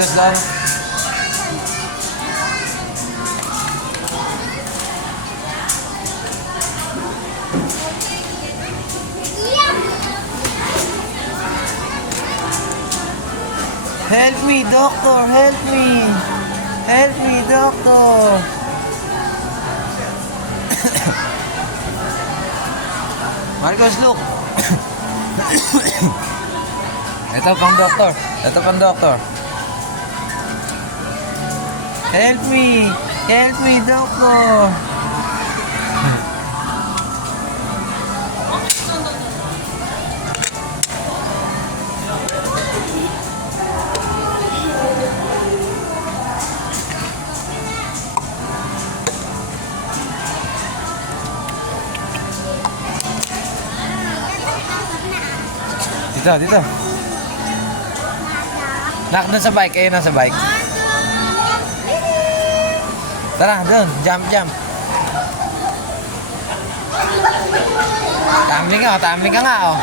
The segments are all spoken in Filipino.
Marcos, doon. Help me, doctor! Help me! Help me, doctor! Marcos, look! Ito pang doktor. Ito pang doktor. Help me! Help me, doctor! Dito, dito. Nak, doon sa bike. Kayo na sa bike. Tara, doon. Jump, jump. Tumbling ka, tumbling ka nga, oh.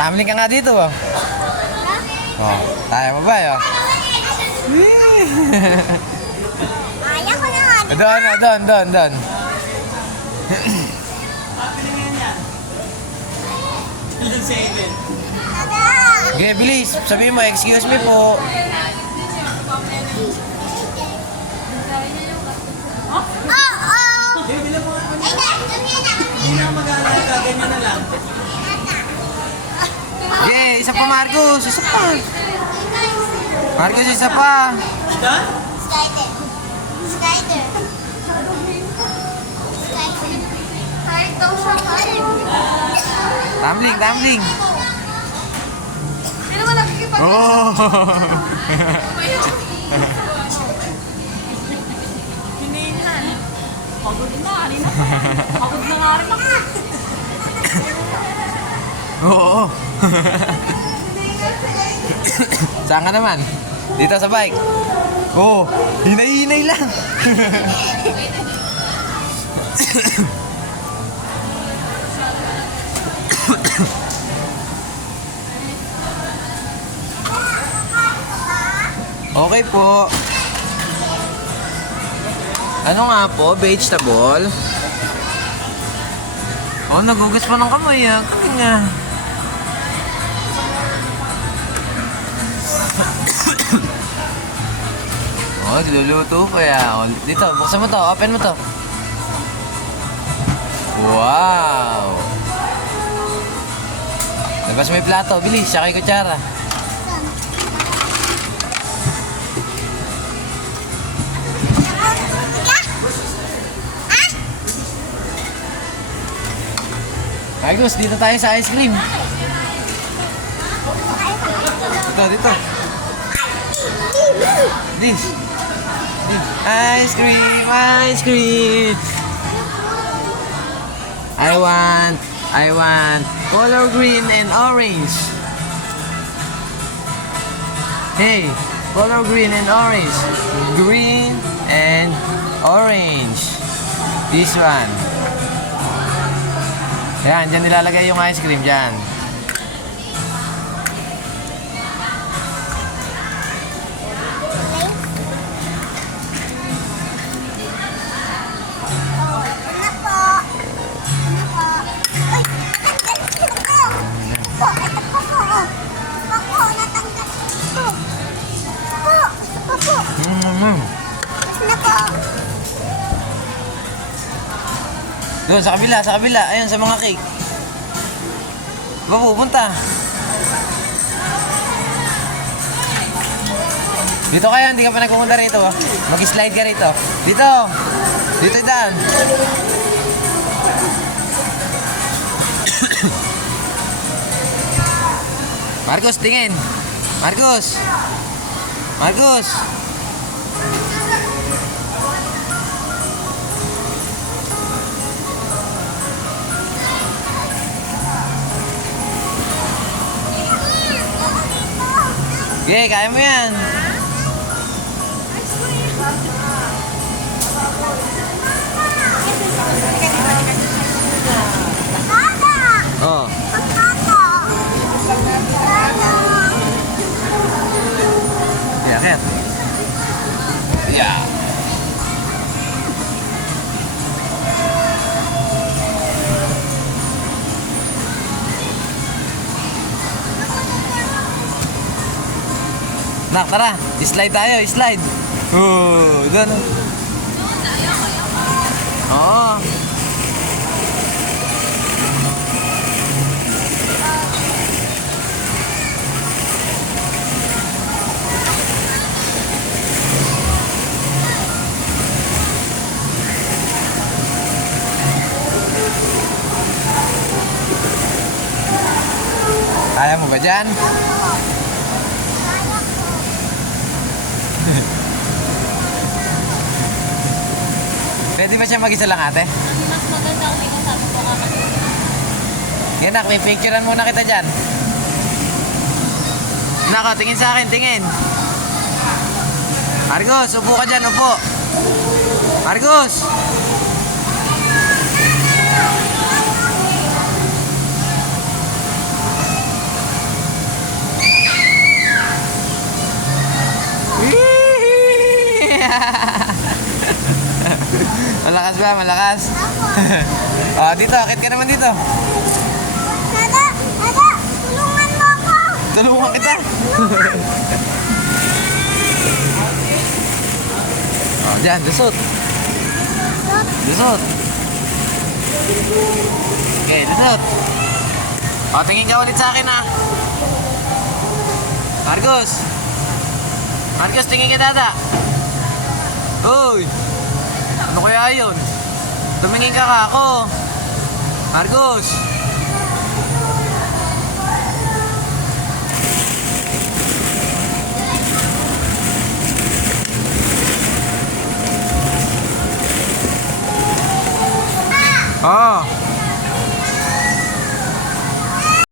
Tumbling ka nga dito, oh. Oh, tayo ba, oh. Ayaw ko na nga. Doon, doon, doon, doon. Okay, bilis. Sabihin mo, excuse me po. Oo. Hindi na mag-aalaga, ganyan na lang. Okay, isa pa, Marcos. Isa pa. Marcos, isa pa. Done? Skyder. Skyder. Skyder. Hard daw siya, hard. Tumbling, tumbling. Sino ba nakikipag- Oh. Hinihinhan. Pagod na, harina pa. Pagod na nga rin ako. Oo. Saan ka naman? Dito sa bike. Oo. Hinay-hinay lang. Okay po. Ano nga po? Vegetable? Oh, nagugas pa ng kamay ah. Kami nga. Oh, diluluto pa ya. Oh, dito, buksan mo to. Open mo to. Wow! Labas mo yung plato. Bilis, siya kay kutsara. Marcos, dito tayo sa ice cream. Dito, dito. This. Ice cream, ice cream. I want color green and orange. Hey, color green and orange. Green and orange. This one. Yan, dyan nilalagay yung ice cream, dyan. Doon, sa kabila, sa kabila. Ayun, sa mga cake. Ba pupunta? Dito kaya, hindi ka pa nagpupunta rito. Mag-slide ka rito. Dito! Dito Dan! Marcos, tingin! Marcos! Marcos! Okay, kaya mo yan. Oh. Yeah, kaya. Yeah. Nak, tara. Slide tayo, slide. Doon. Oo. Kaya mo ba dyan? Pwede ba siya mag-isa lang, ate? Mas maganda kung ikaw sabi ko nga kasi. Sige, nak, may picturean muna kita dyan. Nako, tingin sa akin, tingin. Argos, upo ka dyan, upo. Argos! Malakas ba? Malakas? Oh, dito, akit ka naman dito. Dada, tulungan mo ako. Tulungan kita. Oh, dyan, lusot. Lusot. Okay, lusot. Oh, tingin ka ulit sa akin, ha. Marcos. Marcos, tingin ka, dada. Uy. Ano kaya yun? Tumingin ka ako. Marcos.